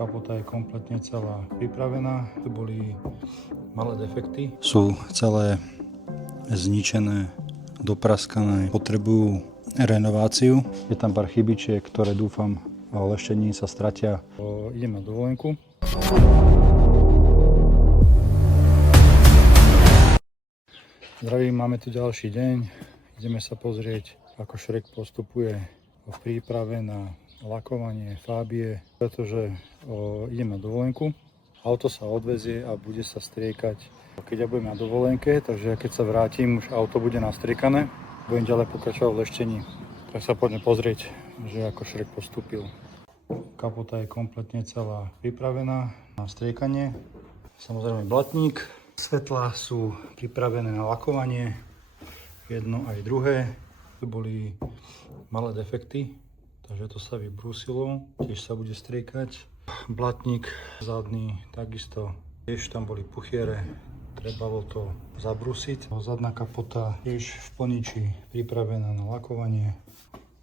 Kapota je kompletne celá pripravená. Tu boli malé defekty. Sú celé zničené, dopraskané, potrebujú renováciu. Je tam pár chybičiek, ktoré dúfam v leštení sa stratia. Idem na dovolenku. Zdravím, máme tu ďalší deň. Ideme sa pozrieť, ako Shrek postupuje v príprave na lakovanie fábie, pretože idem na dovolenku. Auto sa odvezie a bude sa striekať, keď ja budem na dovolenke, takže keď sa vrátim, už auto bude nastriekané. Budem ďalej pokračovať v leštení. Tak sa poďme pozrieť, že ako Shrek postupil. Kapota je kompletne celá pripravená na striekanie. Samozrejme blatník. Svetlá sú pripravené na lakovanie, jedno aj druhé. Tu boli malé defekty, takže to sa vybrúsilo, tiež sa bude striekať. Blatník zadný takisto, tiež tam boli puchiere, trebalo to zabrúsiť. Zadná kapota tiež v plniči pripravená na lakovanie.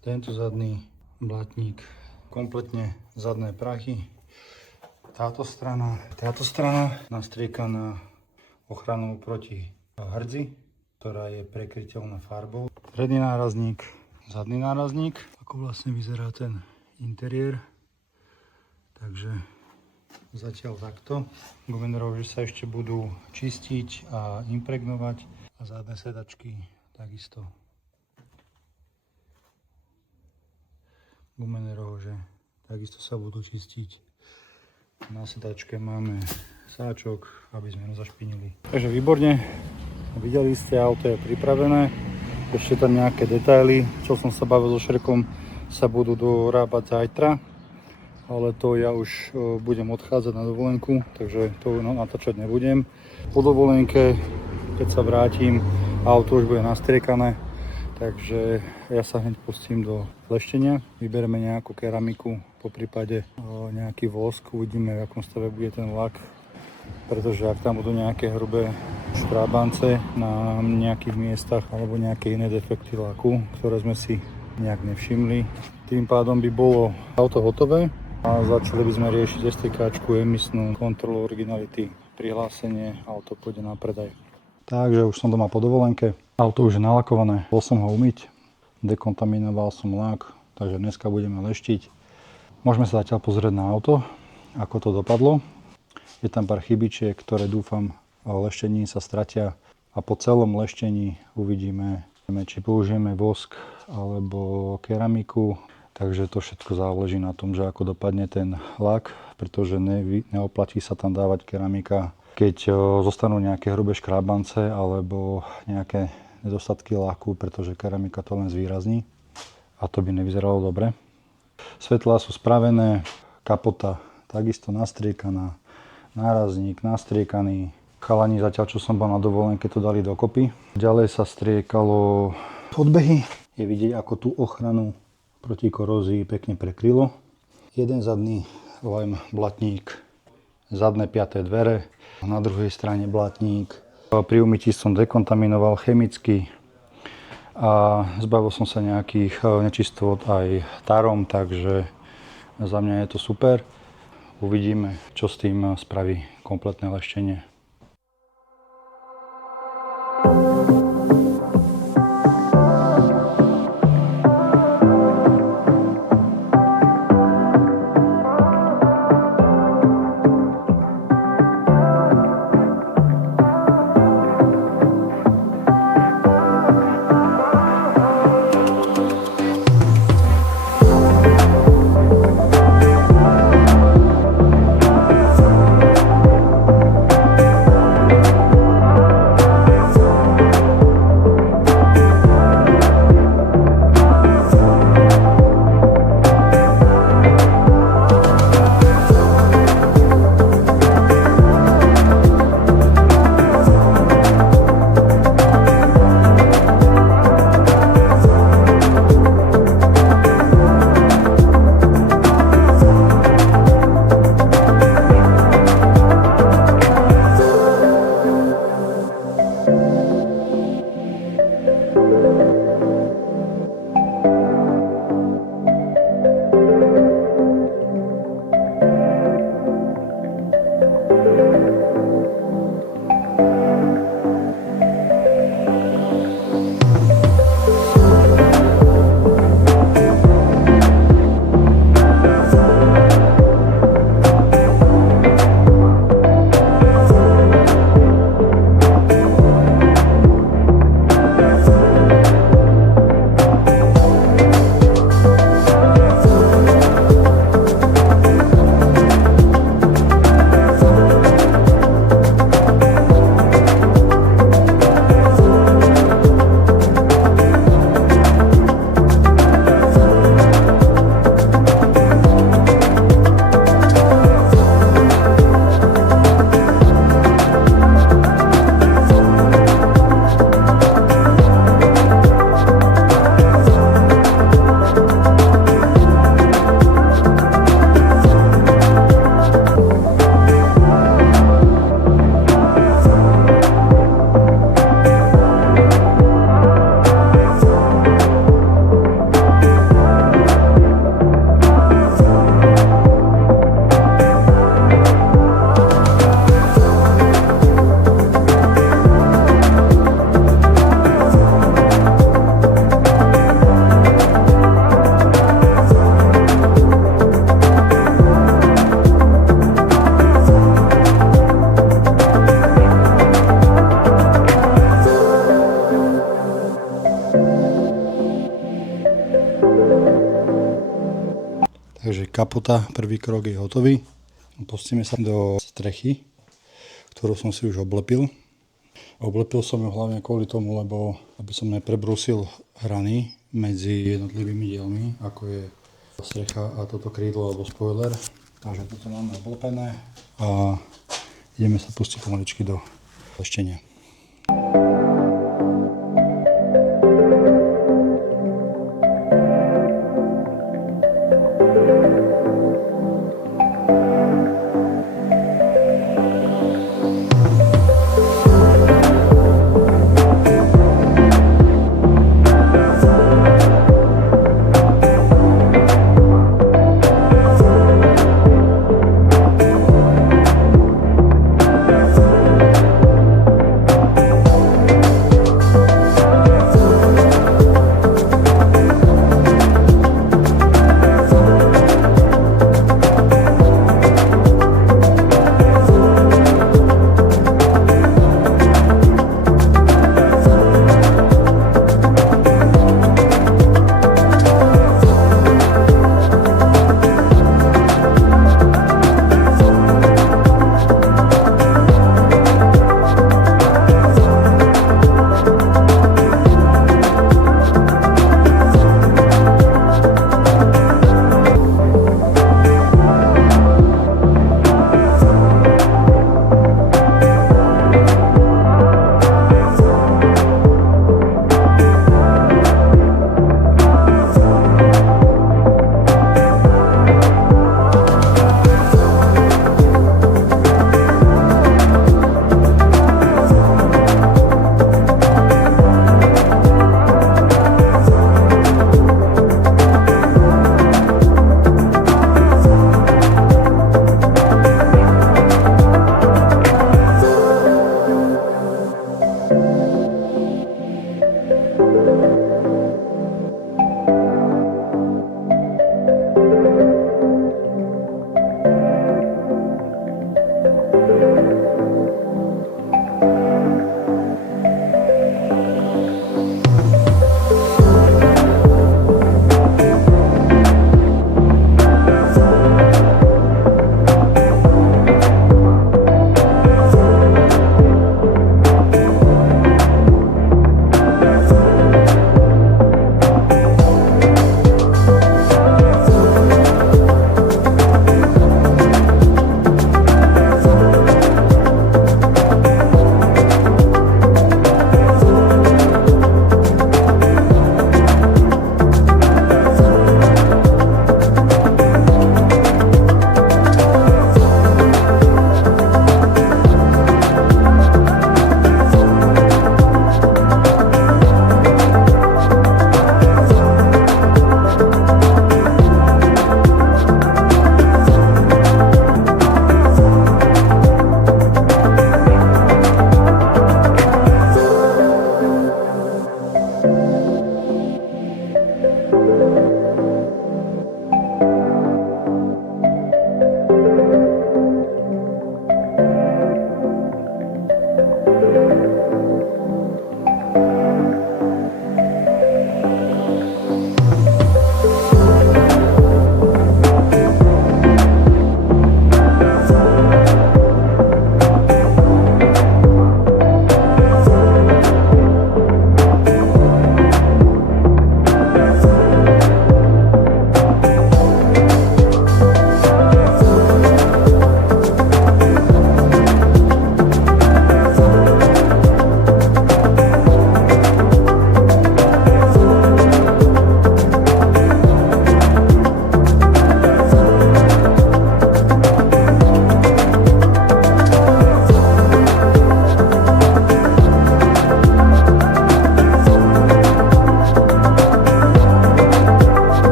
Tento zadný blatník, kompletne zadné prachy. Táto strana nastriekaná ochranou proti hrdzi, ktorá je prekryteľná farbou. Predný nárazník, zadný nárazník. Ako vlastne vyzerá ten interiér. Takže zatiaľ takto. Gumenerov, že sa ešte budú čistiť a impregnovať. A zadné sedačky takisto. Gumenerov, že takisto sa budú čistiť. Na sedačke máme sáčok, aby sme nezašpinili. Takže výborne, videli ste, auto je pripravené. Ešte tam nejaké detaily, čo som sa bavil so Shrekom, sa budú dorábať zajtra. Ale to ja už budem odchádzať na dovolenku, takže to natáčať nebudem. Po dovolenke, keď sa vrátim, auto už bude nastriekané. Takže ja sa hneď pustím do leštenia. Vybereme nejakú keramiku, po prípade nejaký vosk. Uvidíme, v akom stave bude ten lak. Pretože ak tam budú nejaké hrubé škrábance na nejakých miestach alebo nejaké iné defekty laku, ktoré sme si nejak nevšimli, tým pádom by bolo auto hotové a začali by sme riešiť STK-čku, emisnú kontrolu originality, prihlásenie, auto pôjde na predaj. Takže už som doma po dovolenke, auto už je nalakované, bol som ho umyť, dekontaminoval som lak, takže dneska budeme leštiť. Môžeme sa zatiaľ pozrieť na auto, ako to dopadlo. Je tam pár chybičiek, ktoré dúfam v leštení sa stratia a po celom leštení uvidíme, či použijeme vosk alebo keramiku. Takže to všetko záleží na tom, že ako dopadne ten lak, pretože neoplatí sa tam dávať keramika, keď zostanú nejaké hrubé škrábance alebo nejaké nedostatky laku, pretože keramika to len zvýrazní a to by nevyzeralo dobre. Svetlá sú spravené, kapota takisto nastriekaná. Nárazník nastriekaný. Chalani zatiaľ, čo som bol na dovolenke, to dali dokopy. Ďalej sa striekalo podbehy. Je vidieť, ako tú ochranu proti korózii pekne prekrylo. Jeden zadný blatník, zadné piaté dvere. Na druhej strane blatník. Pri umytí som dekontaminoval chemicky a zbavil som sa nejakých nečistôt aj tarom, takže za mňa je to super. Uvidíme, čo s tým spraví kompletné leštenie. kapota, prvý krok je hotový. Pustíme sa do strechy, ktorú som si už oblepil. Oblepil som ju hlavne kvôli tomu, lebo aby som neprebrúsil hrany medzi jednotlivými dielmi, ako je strecha a toto krídlo alebo spoiler. Takže toto máme oblepené a ideme sa pustiť pomaličky do leštenia.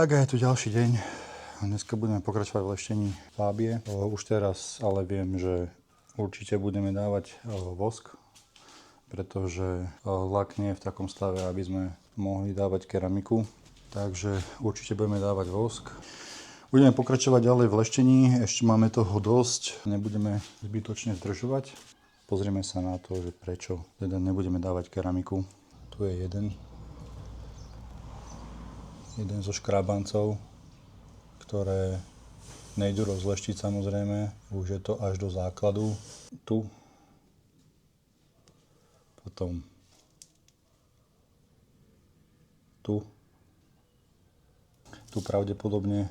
Tak a je tu ďalší deň. Dneska budeme pokračovať v leštení fábie. Už teraz ale viem, že určite budeme dávať vosk, pretože lak nie je v takom stave, aby sme mohli dávať keramiku. Takže určite budeme dávať vosk. Budeme pokračovať ďalej v leštení. Ešte máme toho dosť. Nebudeme zbytočne zdržovať. Pozrieme sa na to, že prečo teda nebudeme dávať keramiku. Tu je jeden zo škrábancov, ktoré nejdu rozleštiť samozrejme. Už je to až do základu. Tu. Potom tu. Tu pravdepodobne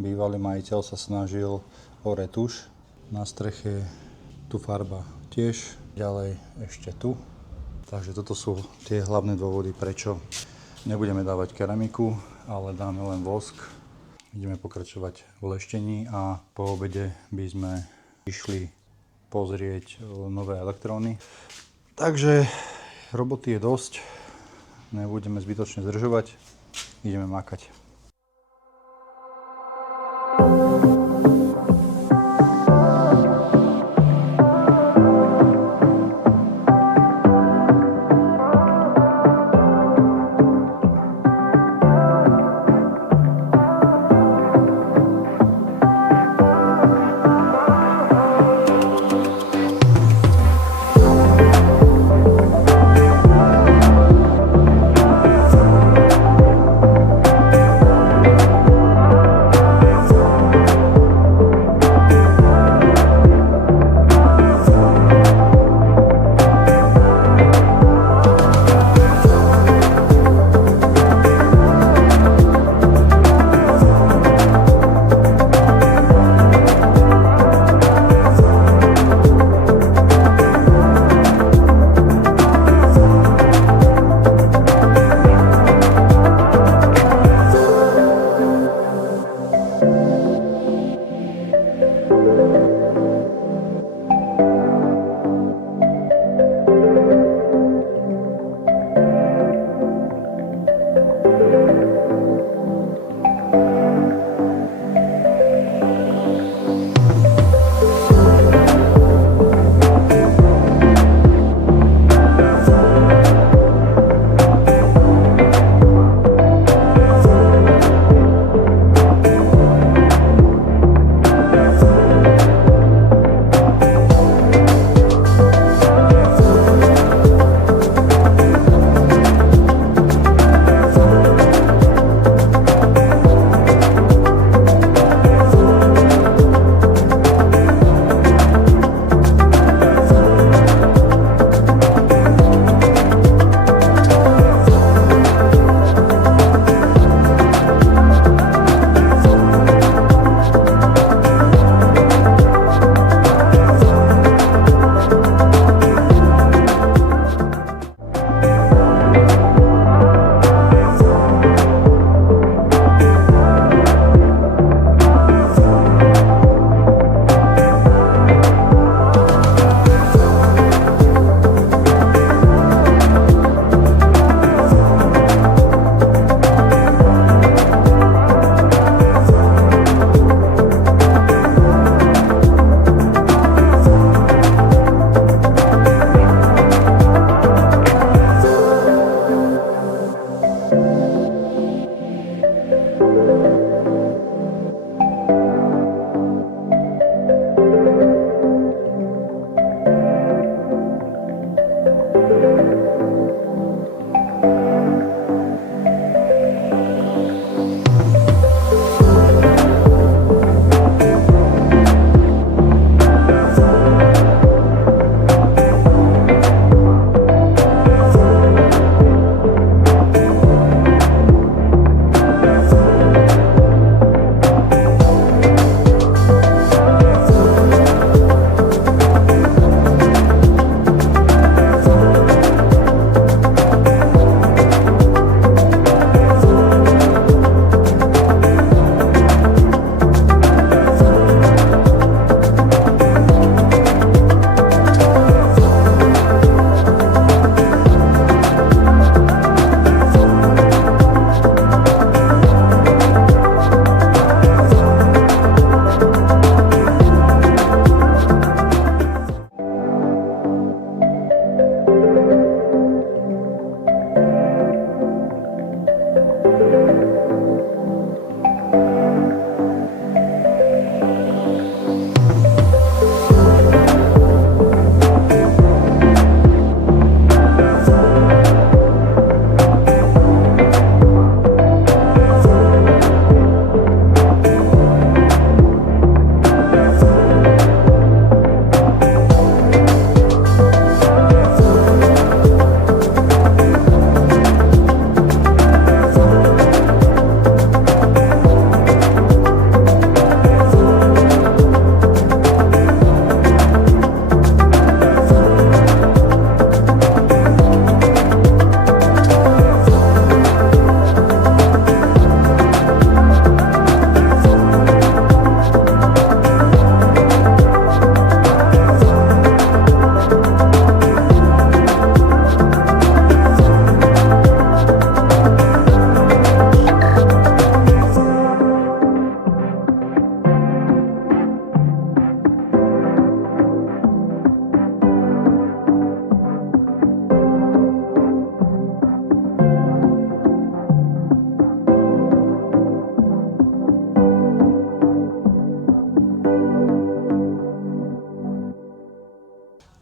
bývalý majiteľ sa snažil o retuš. Na streche tu farba tiež. Ďalej ešte tu. Takže toto sú tie hlavné dôvody, prečo nebudeme dávať keramiku, ale dáme len vosk. Ideme pokračovať v leštení a po obede by sme išli pozrieť nové elektróny. Takže roboty je dosť, nebudeme zbytočne zdržovať, ideme makať.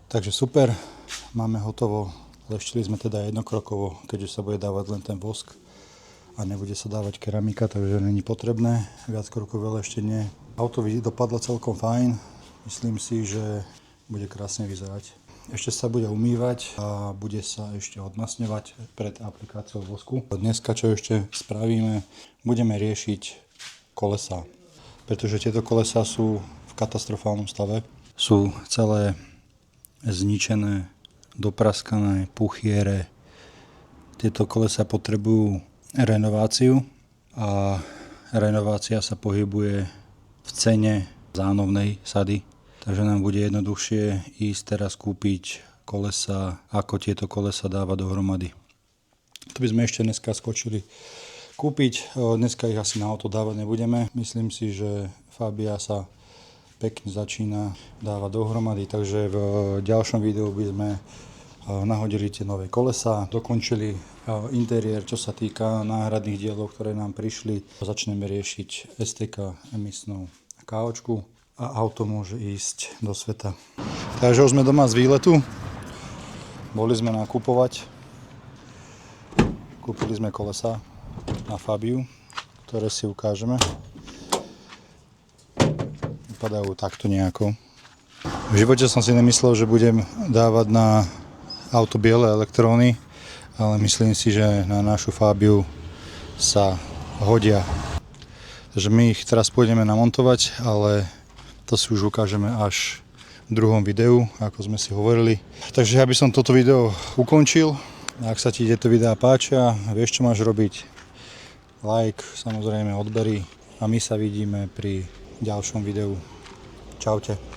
Takže super, máme hotovo. Leštili sme teda jednokrokovo, keďže sa bude dávať len ten vosk a nebude sa dávať keramika, takže není potrebné viackrokové leštenie. Auto dopadlo celkom fajn, myslím si, že bude krásne vyzerať. Ešte sa bude umývať a bude sa ešte odmasňovať pred aplikáciou vosku. Dneska, čo ešte spravíme, budeme riešiť kolesá, pretože tieto kolesá sú v katastrofálnom stave. Sú celé zničené, dopraskané, puchiere. Tieto kolesá potrebujú renováciu a renovácia sa pohybuje v cene zánovnej sady. Takže nám bude jednoduchšie ísť teraz kúpiť kolesa, ako tieto kolesa dáva dohromady. To by sme ešte dneska skočili kúpiť. Dneska ich asi na auto dávať nebudeme. Myslím si, že Fabia sa pekne začína dávať dohromady, takže v ďalšom videu by sme nahodili tie nové kolesa, dokončili interiér, čo sa týka náhradných dielov, ktoré nám prišli. Začneme riešiť STK emisnú káočku a auto môže ísť do sveta. Takže už sme doma z výletu. Boli sme nakupovať. Kúpili sme kolesa na Fabiu, ktoré si ukážeme. Vypadajú takto nejako. V živote som si nemyslel, že budem dávať na auto biele elektróny, ale myslím si, že na našu Fabiu sa hodia. Takže my ich teraz pôjdeme namontovať, ale to si už ukážeme až v druhom videu, ako sme si hovorili. Takže ja by som toto video ukončil. Ak sa ti tieto videá páčia, vieš, čo máš robiť. Like, samozrejme odbery a my sa vidíme pri ďalšom videu. Čaute.